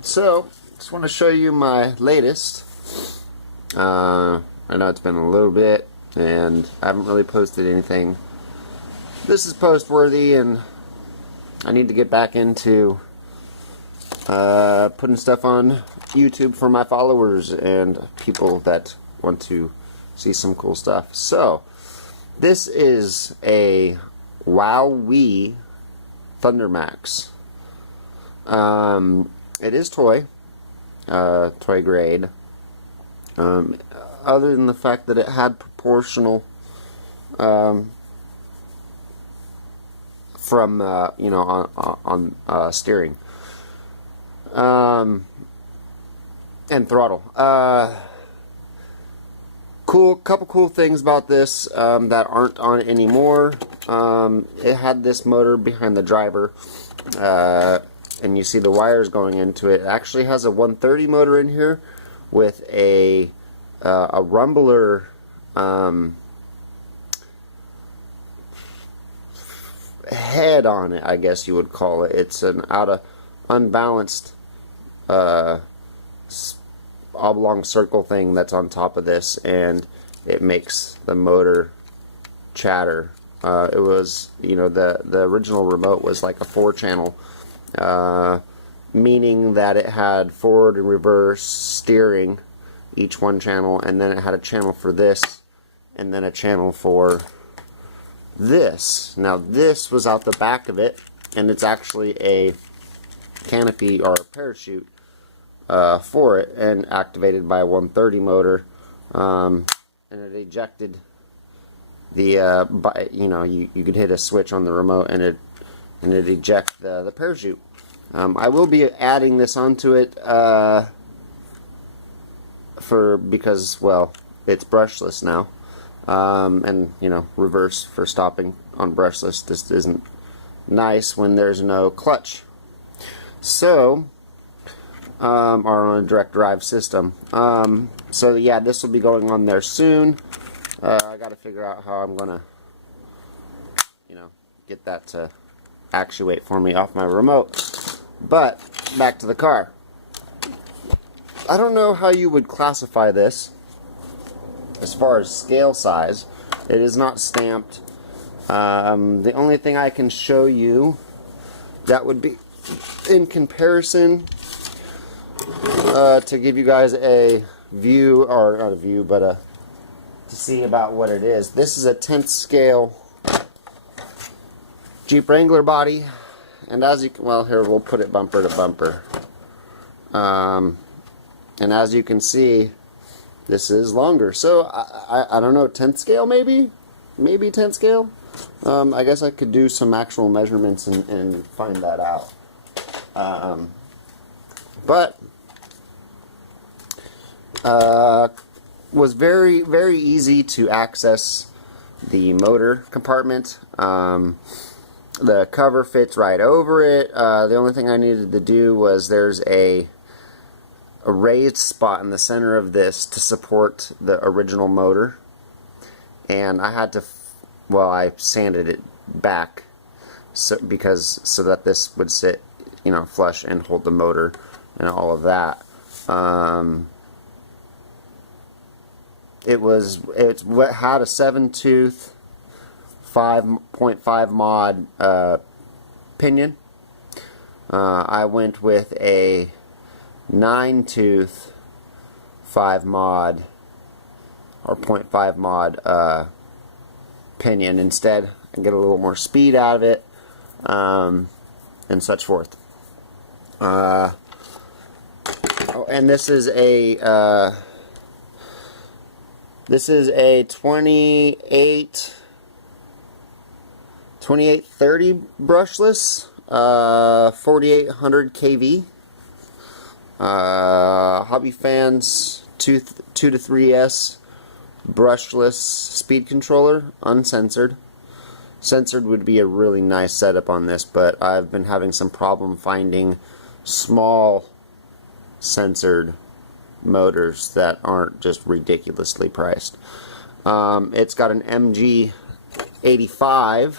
So, just want to show you my latest. I know it's been a little bit, and I haven't really posted anything. This is post-worthy, and I need to get back into putting stuff on YouTube for my followers and people that want to see some cool stuff. So, this is a Wowwee Thundermax. It is toy grade. Other than the fact that it had proportional from you know, on steering and throttle. Couple cool things about this that aren't on it anymore. It had this motor behind the driver, and you see the wires going into it. It actually has a 130 motor in here with a rumbler head on it, I guess you would call it. It's an unbalanced oblong circle thing that's on top of this, and it makes the motor chatter. It was, you know, the original remote was like a 4-channel, meaning that it had forward and reverse steering, each one channel, and then it had a channel for this, and then a channel for this. Now this was out the back of it, and it's actually a canopy or a parachute for it, and activated by a 130 motor, and it ejected the you know, you could hit a switch on the remote and it eject the parachute. I will be adding this onto it because, well, it's brushless now, and you know, reverse for stopping on brushless just isn't nice when there's no clutch. So, or on a direct drive system. So yeah, this will be going on there soon. I got to figure out how I'm gonna, you know, get that to actuate for me off my remote. But back to the car. I don't know how you would classify this as far as scale size. It is not stamped. The only thing I can show you that would be in comparison, to give you guys a view, or not a view, but to see about what it is. This is a 10th scale Jeep Wrangler body, and as you can, well, here we'll put it bumper to bumper, and as you can see, this is longer. So I don't know, 10th scale maybe 10th scale. I guess I could do some actual measurements and find that out. But was very, very easy to access the motor compartment. The cover fits right over it. The only thing I needed to do was, there's a raised spot in the center of this to support the original motor, and I had to, well, I sanded it back so that this would sit, you know, flush and hold the motor and all of that. It had a 7-tooth 5.5 mod pinion. I went with a 9-tooth 5 mod or 0.5 mod pinion instead, and get a little more speed out of it, and such forth. Oh, and this is a 2830 brushless, 4800 kV. Hobby Fans 2 to 3S brushless speed controller, uncensored. Censored would be a really nice setup on this, but I've been having some problem finding small censored motors that aren't just ridiculously priced. It's got an MG85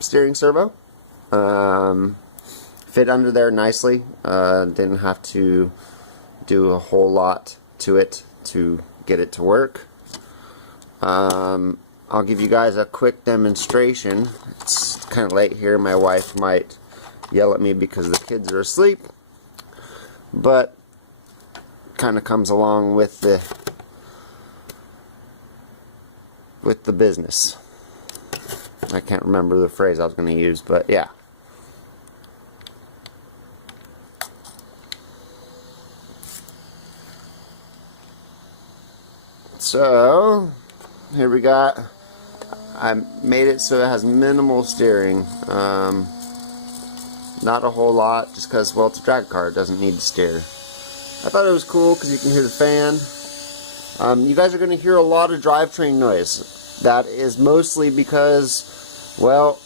steering servo. Fit under there nicely. Didn't have to do a whole lot to it to get it to work. I'll give you guys a quick demonstration. It's kind of late here. My wife might yell at me because the kids are asleep, but kind of comes along with the business. I can't remember the phrase I was going to use, but yeah. So here we got, I made it so it has minimal steering. Not a whole lot, just because, well, it's a drag car, it doesn't need to steer. I thought it was cool because you can hear the fan. You guys are going to hear a lot of drivetrain noise. That is mostly because, well,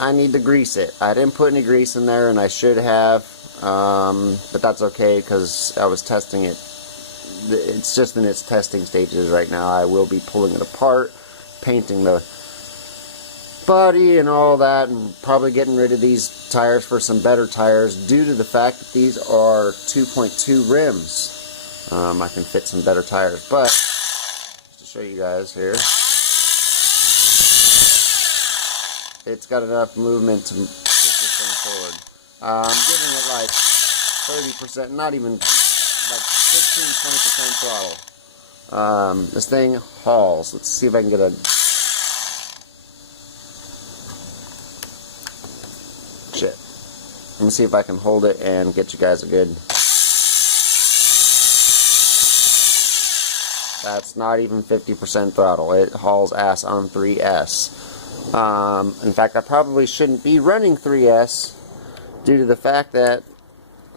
I need to grease it. I didn't put any grease in there, and I should have, but that's okay because I was testing it. It's just in its testing stages right now. I will be pulling it apart, painting the body and all that, and probably getting rid of these tires for some better tires due to the fact that these are 2.2 rims. I can fit some better tires, but just to show you guys here, it's got enough movement to push this thing forward. I'm giving it like 30%, not even like 15-20% throttle. This thing hauls. Let's see if I can get a shit. Let me see if I can hold it and get you guys a good. That's not even 50% throttle. It hauls ass on 3S. In fact, I probably shouldn't be running 3S due to the fact that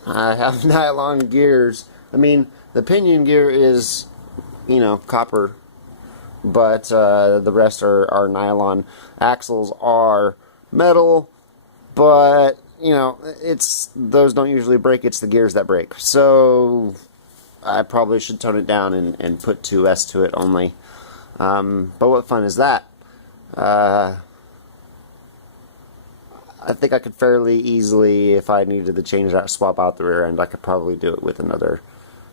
I have nylon gears. I mean, the pinion gear is, you know, copper, but the rest are nylon. Axles are metal, but, you know, those don't usually break. It's the gears that break. So I probably should tone it down and put 2S to it only. But what fun is that? I think I could fairly easily, if I needed to change that, swap out the rear end, I could probably do it with another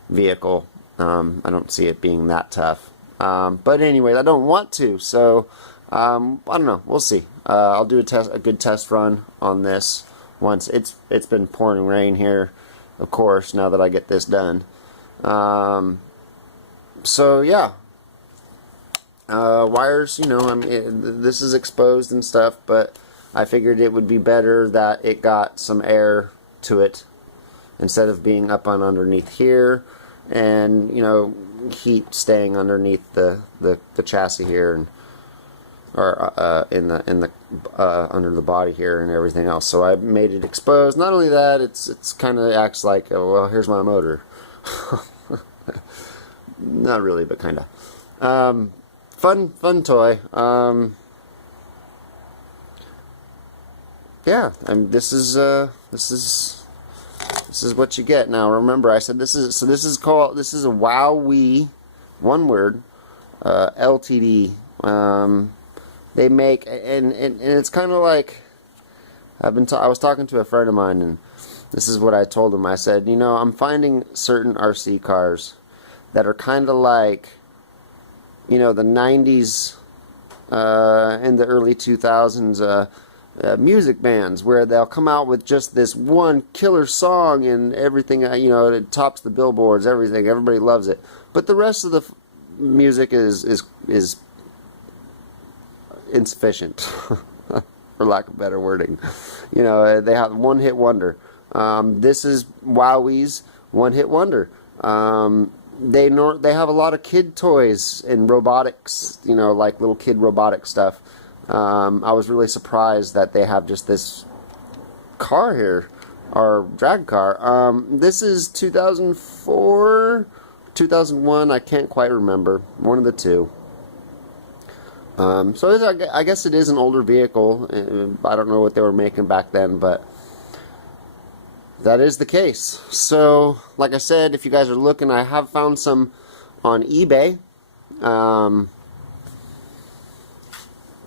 vehicle. I don't see it being that tough. But anyway, I don't want to, so I don't know. We'll see. I'll do a good test run on this once. It's been pouring rain here, of course, now that I get this done. So yeah, wires, you know, I mean, this is exposed and stuff, but I figured it would be better that it got some air to it instead of being up on underneath here, and, you know, heat staying underneath the chassis here, and or under the body here and everything else. So I made it exposed. Not only that, it's kind of acts like, oh, well, here's my motor. Not really, but kind of. Fun toy. Yeah, I mean, this is what you get. Now remember, I said this is a Wowwee, one word, LTD. They make, and it's kind of like, I was talking to a friend of mine, and this is what I told him. I said, you know, I'm finding certain RC cars that are kind of like, you know, the 90s and the early 2000s music bands, where they'll come out with just this one killer song and everything, you know, it tops the billboards, everything, everybody loves it. But the rest of the music is insufficient, for lack of better wording. You know, they have one-hit wonder. This is Wowwee's one-hit wonder. They have a lot of kid toys and robotics, you know, like little kid robotic stuff. I was really surprised that they have just this car here, or drag car. This is 2004, 2001, I can't quite remember, one of the two. So I guess it is an older vehicle. I don't know what they were making back then, but that is the case. So, like I said, if you guys are looking, I have found some on eBay.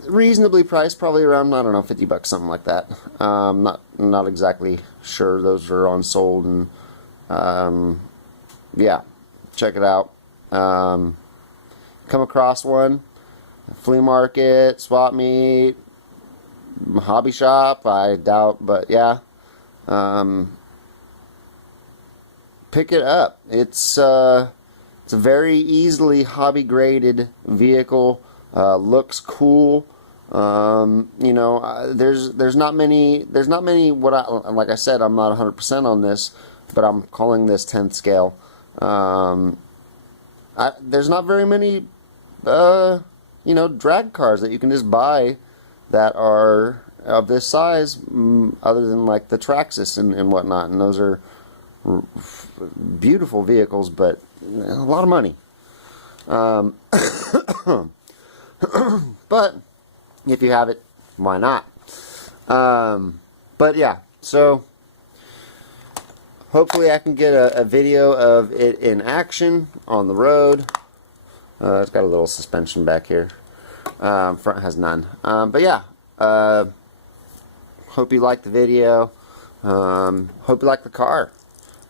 reasonably priced, probably around, I don't know, $50, something like that. Not exactly sure. Those are on sold, and yeah, check it out. Come across one, flea market, swap meet, hobby shop, I doubt, but yeah, pick it up. It's a very easily hobby graded vehicle. Looks cool. You know, there's not many what like I said, I'm not 100% on this, but I'm calling this 10th scale. There's not very many you know, drag cars that you can just buy that are of this size, other than like the Traxxas and whatnot, and those are beautiful vehicles, but a lot of money. But if you have it, why not? But yeah, so hopefully I can get a video of it in action on the road. It's got a little suspension back here. Front has none. But yeah, hope you like the video. Hope you like the car.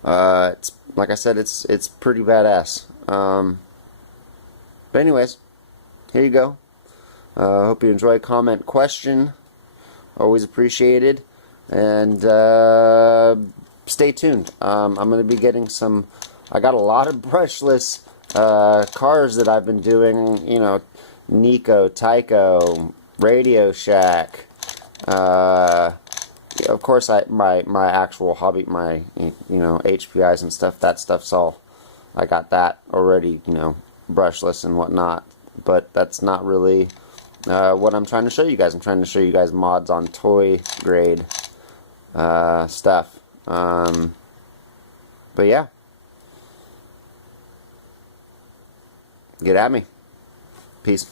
It's, like I said, it's pretty badass. But anyways, here you go. Hope you enjoy. Comment, question, always appreciated. And stay tuned. I'm going to be getting some. I got a lot of brushless cars that I've been doing. You know, Nico, Tyco, Radio Shack. Of course, my actual hobby, my HPIs and stuff. That stuff's all. I got that already. You know, brushless and whatnot. But that's not really what I'm trying to show you guys. I'm trying to show you guys mods on toy grade stuff. But yeah, get at me. Peace.